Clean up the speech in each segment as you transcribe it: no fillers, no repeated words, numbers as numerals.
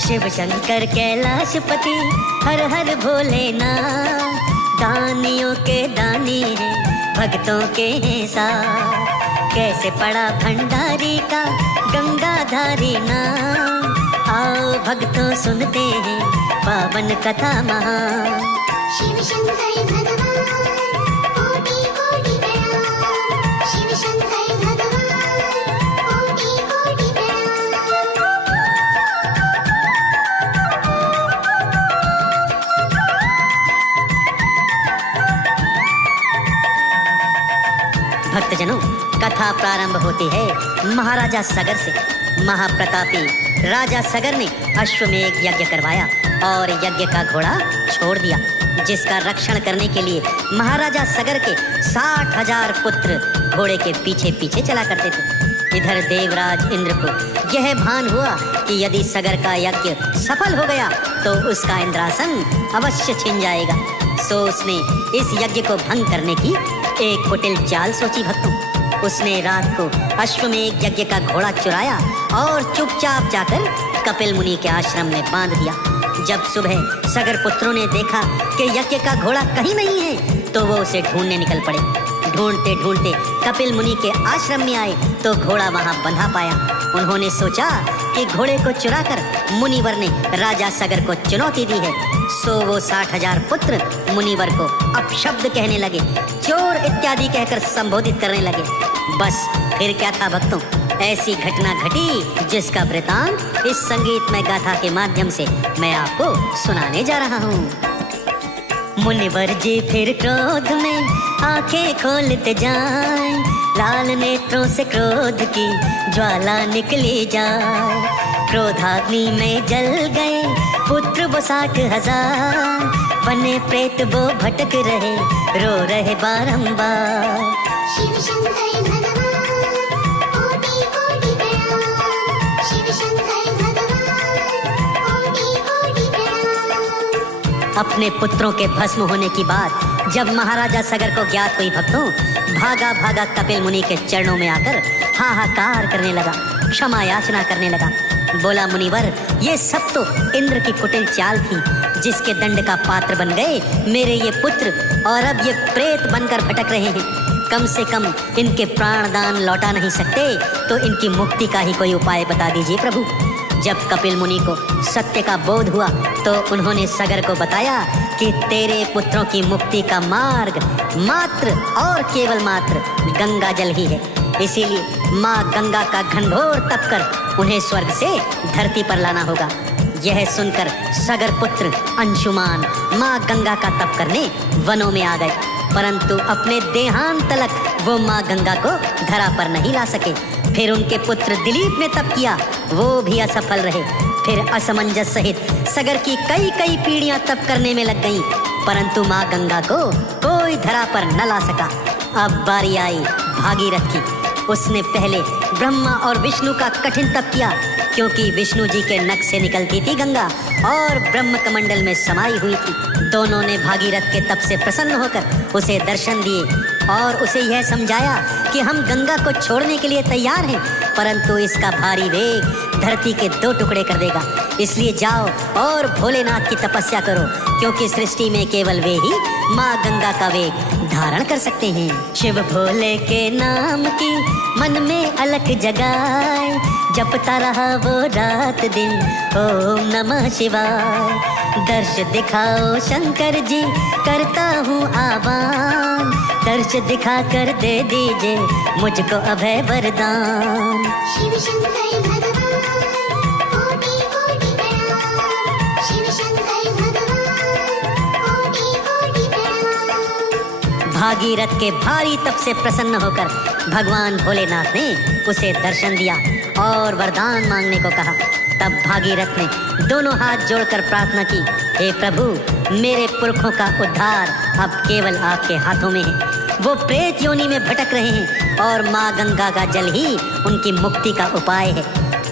शिव शंकर कैलाशपति हर हर भोलेनाथ, दानियों के दानी हैं भक्तों के हैं साथ। कैसे पड़ा भंडारी का गंगाधारी नाम, आओ भक्तों सुनते हैं पावन कथा महान। शिव शंकर भगवान कोटि कोटि प्रणाम, शिव शंकर भगवान कोटि कोटि प्रणाम। भक्तजनों, कथा प्रारंभ होती है महाराजा सगर से। महाप्रतापी राजा सगर ने अश्वमेध यज्ञ करवाया और यज्ञ का घोड़ा छोड़ दिया, जिसका रक्षण करने के लिए महाराजा सगर के 60,000 पुत्र घोड़े के पीछे पीछे चला करते थे। इधर देवराज इंद्र को यह भान हुआ कि यदि सगर का यज्ञ सफल हो गया तो उसका इंद्रासन अवश्य छिन जाएगा। सो उसने इस यज्ञ को भंग करने की एक कुटिल चाल सोची। भक्तों, उसने रात को अश्वमेध यज्ञ का घोड़ा चुराया और चुपचाप जाकर कपिल मुनि के आश्रम में बांध दिया। जब सुबह सगर पुत्रों ने देखा कि यज्ञ का घोड़ा कहीं नहीं है तो वो उसे ढूंढने निकल पड़े। ढूंढते ढूंढते कपिल मुनि के आश्रम में आए तो घोड़ा वहां बंधा पाया। उन्होंने सोचा कि घोड़े को चुराकर मुनिवर ने राजा सगर को चुनौती दी है। सो वो 60,000 पुत्र मुनिवर को अपशब्द कहने लगे, चोर इत्यादि कहकर संबोधित करने लगे। बस फिर क्या था भक्तों, ऐसी घटना घटी जिसका वृतांत इस संगीतमय गाथा के माध्यम से मैं आपको सुनाने जा रहा हूँ। मुनिवर जी फिर क्रोध में आंखें खोलते जाए, लाल नेत्रों से क्रोध की ज्वाला निकली जाए। क्रोधाग्नि में जल गए पुत्र वो 60,000, बने प्रेत वो भटक रहे रो रहे बारंबार। शिव शंकर भगवान कोटि कोटि प्रणाम, शिव शंकर भगवान कोटि कोटि प्रणाम। अपने पुत्रों के भस्म होने की बात जब महाराजा सगर को ज्ञात हुई भक्तों, भागा भागा कपिल मुनि के चरणों में आकर हाहाकार करने लगा, क्षमा याचना करने लगा। बोला, मुनिवर, ये सब तो इंद्र की कुटिल चाल थी, जिसके दंड का पात्र बन गए मेरे ये पुत्र और अब ये प्रेत बनकर भटक रहे हैं। कम से कम इनके प्राणदान लौटा नहीं सकते तो इनकी मुक्ति का ही कोई उपाय बता दीजिए प्रभु। जब कपिल मुनि को सत्य का बोध हुआ तो उन्होंने सगर को बताया कि तेरे पुत्रों की मुक्ति का मार्ग मात्र और केवल मात्र गंगा जल ही है। इसीलिए माँ गंगा का घनघोर तप कर उन्हें स्वर्ग से धरती पर लाना होगा। यह सुनकर सगर पुत्र अंशुमान माँ गंगा का तप करने वनों में आ गए, परंतु अपने देहांत तलक वो माँ गंगा को धरा पर नहीं ला सके। फिर उनके पुत्र दिलीप ने तप किया, वो भी असफल रहे। फिर असमंजस सहित सगर की कई कई पीढ़ियां तप करने में लग गईं, परंतु माँ गंगा को कोई धरा पर न ला सका। अब बारी आई भागीरथ की। उसने पहले ब्रह्मा और विष्णु का कठिन तप किया, क्योंकि विष्णु जी के नख से निकलती थी गंगा और ब्रह्म कमंडल में समाई हुई थी। दोनों ने भागीरथ के तप से प्रसन्न होकर उसे दर्शन दिए और उसे यह समझाया कि हम गंगा को छोड़ने के लिए तैयार हैं, परंतु इसका भारी वेग धरती के 2 टुकड़े कर देगा। इसलिए जाओ और भोलेनाथ की तपस्या करो, क्योंकि सृष्टि में केवल वे ही माँ गंगा का वेग धारण कर सकते हैं। शिव भोले के नाम की मन में अलख जगाए, जपता रहा वो रात दिन ओम नमः शिवाय। दर्श दिखाओ शंकर जी करता हूँ आह्वान, दर्श दिखा कर दे दीजिए मुझको अभय वरदान। शिव शंकर भगवान कोटि कोटि प्रणाम, शिव शंकर भगवान कोटि कोटि प्रणाम। भागीरथ के भारी तप से प्रसन्न होकर भगवान भोलेनाथ ने उसे दर्शन दिया और वरदान मांगने को कहा। तब भागीरथ ने दोनों हाथ जोड़कर प्रार्थना की, हे प्रभु, मेरे पुरखों का उद्धार अब केवल आपके हाथों में है। वो प्रेत योनि में भटक रहे हैं और माँ गंगा का जल ही उनकी मुक्ति का उपाय है।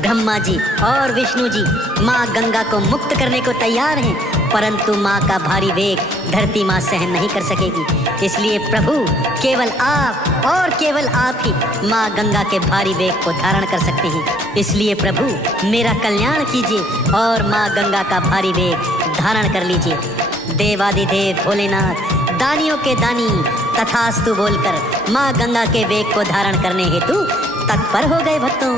ब्रह्मा जी और विष्णु जी माँ गंगा को मुक्त करने को तैयार हैं, परंतु माँ का भारी वेग धरती माँ सहन नहीं कर सकेगी। इसलिए प्रभु केवल आप और केवल आप ही माँ गंगा के भारी वेग को धारण कर सकते हैं। इसलिए प्रभु मेरा कल्याण कीजिए और माँ गंगा का भारी वेग धारण कर लीजिए। देवादिदेव भोलेनाथ दानियों के दानी तथास्तु बोलकर माँ गंगा के वेग को धारण करने हेतु तत्पर हो गए भक्तों।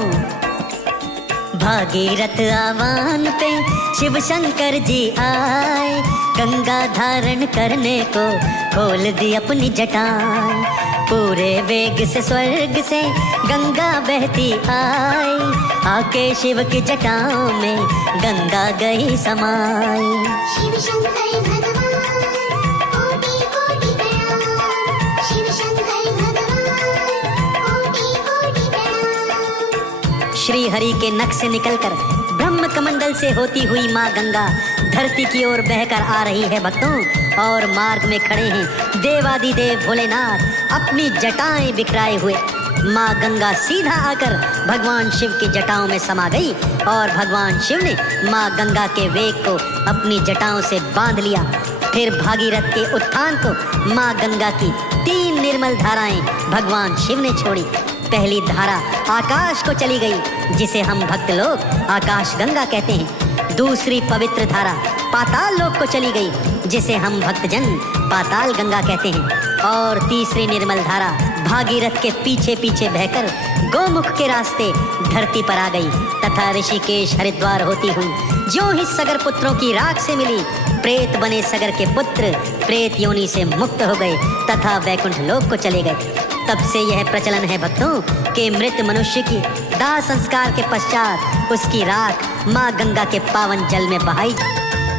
भागीरथ आह्वान पे शिव शंकर जी आए, गंगा धारण करने को खोल दी अपनी जटाएं। पूरे वेग से स्वर्ग से गंगा बहती आई, आके शिव की जटाओं में गंगा गई समाई। शिव शंकर भगवान कोटि कोटि प्रणाम, शिव शंकर भगवान कोटि कोटि प्रणाम। श्री हरि के नख से निकलकर ब्रह्म कमंडल से होती हुई माँ गंगा धरती की ओर बहकर आ रही है भक्तों। और मार्ग में खड़े हैं देवादिदेव भोलेनाथ अपनी जटाएं बिखराए हुए। माँ गंगा सीधा आकर भगवान शिव की जटाओं में समा गई और भगवान शिव ने माँ गंगा के वेग को अपनी जटाओं से बांध लिया। फिर भागीरथ के उत्थान को माँ गंगा की 3 निर्मल धाराएं भगवान शिव ने छोड़ी। पहली धारा आकाश को चली गई, जिसे हम भक्त लोग आकाश गंगा कहते हैं। दूसरी पवित्र धारा पाताल लोक को चली गई, जिसे हम भक्तजन पाताल गंगा कहते हैं। और तीसरी निर्मल धारा भागीरथ के पीछे पीछे बहकर गोमुख के रास्ते धरती पर आ गई तथा ऋषिकेश हरिद्वार होती हुई ज्यों ही सगर पुत्रों की राख से मिली, प्रेत बने सगर के पुत्र प्रेत योनि से मुक्त हो गए तथा वैकुंठ लोक को चले गए। तब से यह प्रचलन है भक्तों कि मृत मनुष्य की दाह संस्कार के पश्चात उसकी राख माँ गंगा के पावन जल में बहाई।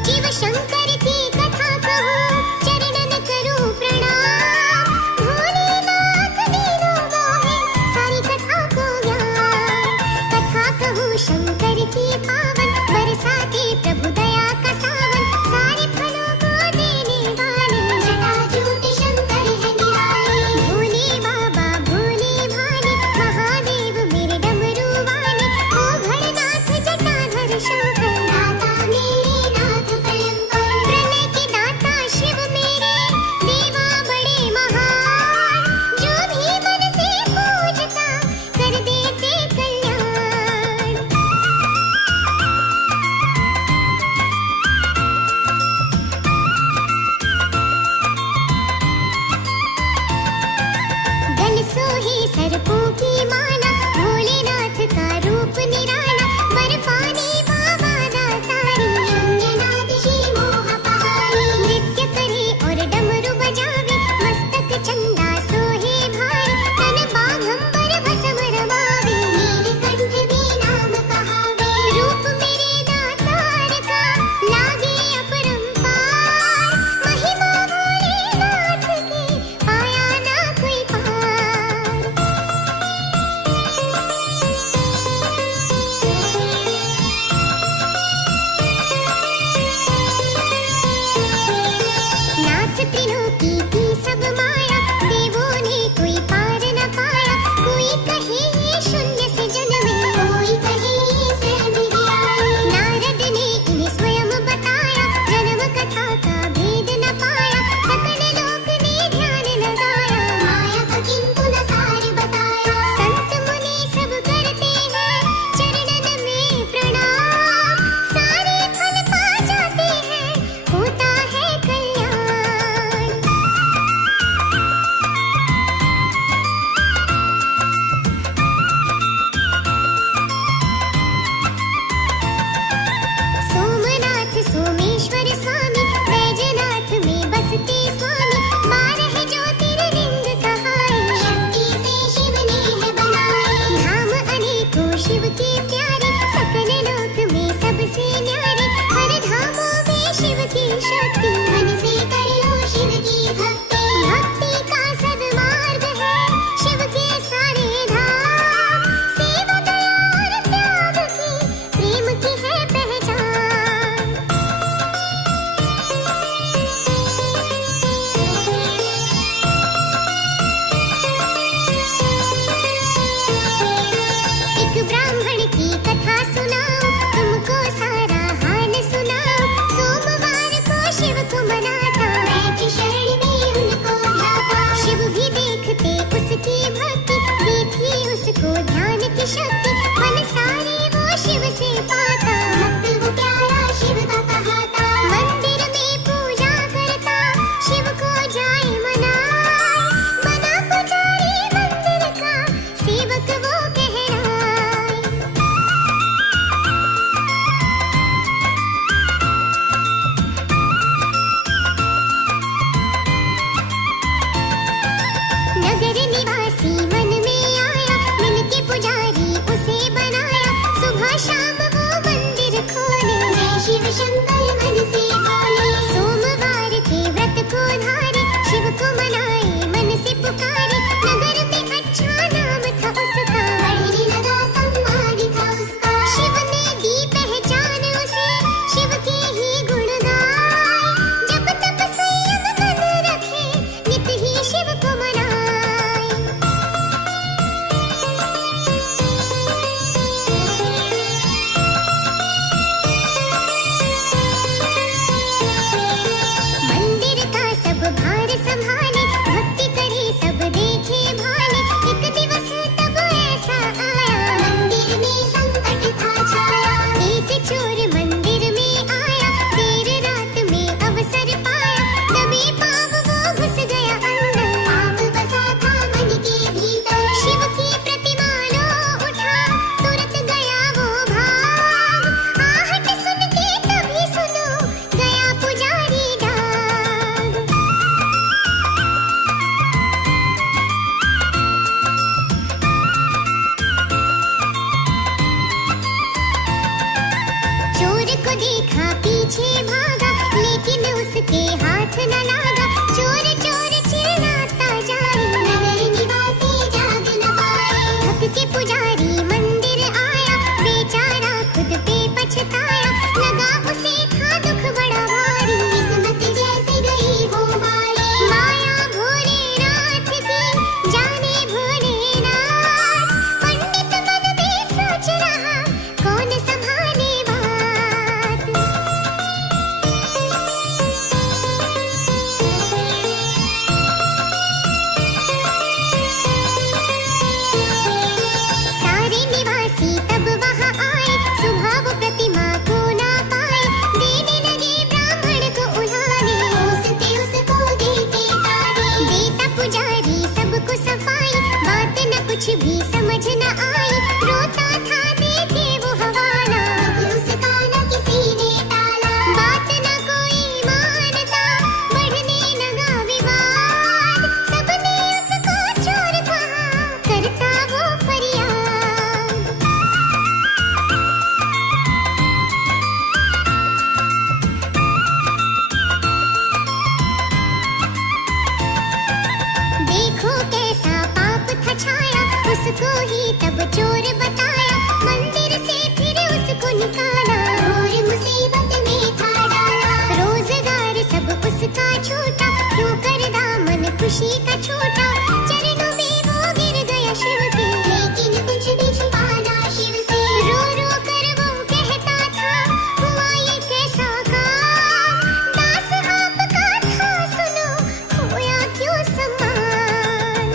शिव शंकर की कथा कहूँ, चरणन करूँ प्रणाम, भोलेनाथ दीनों गाहे सारी कथा को ज्ञान। कथा कहूँ शंकर की पावन, बरसाते प्रभु दया का सावन, सारे फलों को देने वाले जटाजूट शंकर है निराले। भोले बाबा भोले भाले, महादेव मेरे डमरू वाले, ओ भोलेनाथ जटाधर शंकर, दाता मेरे नाथ कलंकर। चोर को देखा पीछे भागा, लेकिन उसके हाथ न लागा। चोर चोर चिल्लाता जाए, नगर निवासी जाग न पाए। थक के पुजारी मंदिर आया, बेचारा खुद पे पछताया। लगा उसे था दुख बड़ा भारी, किस्मत जैसे गई हो बारी। माया भोलेनाथ की जाने भोलेनाथ, पंडित मन में सोच रहा कौन संभाले बात। सारे निवासी तब वहां आए, सुबह वो प्रतिमा को ना पाए। देने लगे ब्राह्मण को उल्हाने, उससे उसको देते ताने। देता पुजारी सबको सफाई, बात न कुछ भी समझ न आई। रोता था देखे वो हवाला, उसका न किसी ने टाला। बात न कोई मानता, बढ़ने लगा विवाद। सबने उसको चोर कहा, करता वो फरियाद। देखो कैसा पाप था छाया, उसको ही तब चोर बताया। मंदिर से फिर उसको निकाला, और मुसीबत में था डाला। रोजगार सब उसका छूटा, क्यों कर दामन खुशी का छोटा। चरणों में वो गिर गया शिव के, लेकिन कुछ भी छुपाना शिव से। रो रो कर वो कहता था, हुआ ये कैसा काम। दास आपका था सुनो, खोया क्यों सम्मान।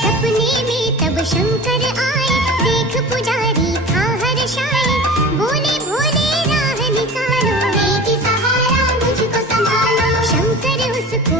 सपने में तब शंकर आए, देख पुजारी था हर्षाए। बोले भोले राह निकालो, बेटी सहारा मुझको संभालो। शंकर उसको